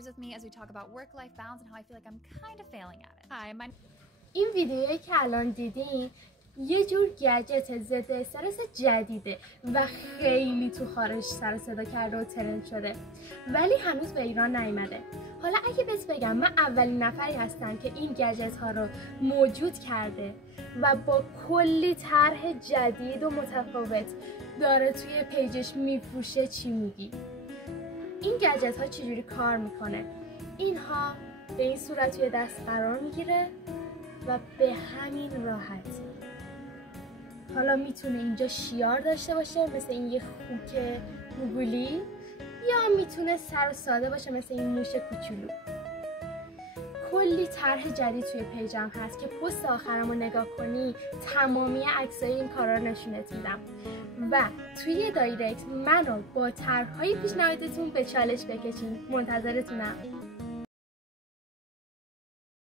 stories with me as we talk about work-life balance and how I feel like I'm kind of failing at it. Hi, این ویدیویی که الان دیدین یه جور گجت ضد استرس جدیده و خیلی تو خارج سر صدا کرده و ترند شده، ولی هنوز به ایران نیامده. حالا اگه بهت بگم من اولین نفری هستم که این گجت ها رو موجود کرده و با کلی طرح جدید و متفاوت داره توی پیجش میفروشه، چی میگی؟ این گجت ها چجوری کار میکنه؟ اینها به این صورت توی دست قرار میگیره و به همین راحتی. حالا میتونه اینجا شیار داشته باشه مثل این یه خوک گوگلی، یا میتونه سر ساده باشه مثل این موش کوچولو. کلی طرح جدید توی پیجم هست که پست آخرم رو نگاه کنی تمامی عکسای این کارا رو نشونت میدم و توی دایرکت منو با طرحهای پیشنهادتون به چالش بکشین. منتظرتونم.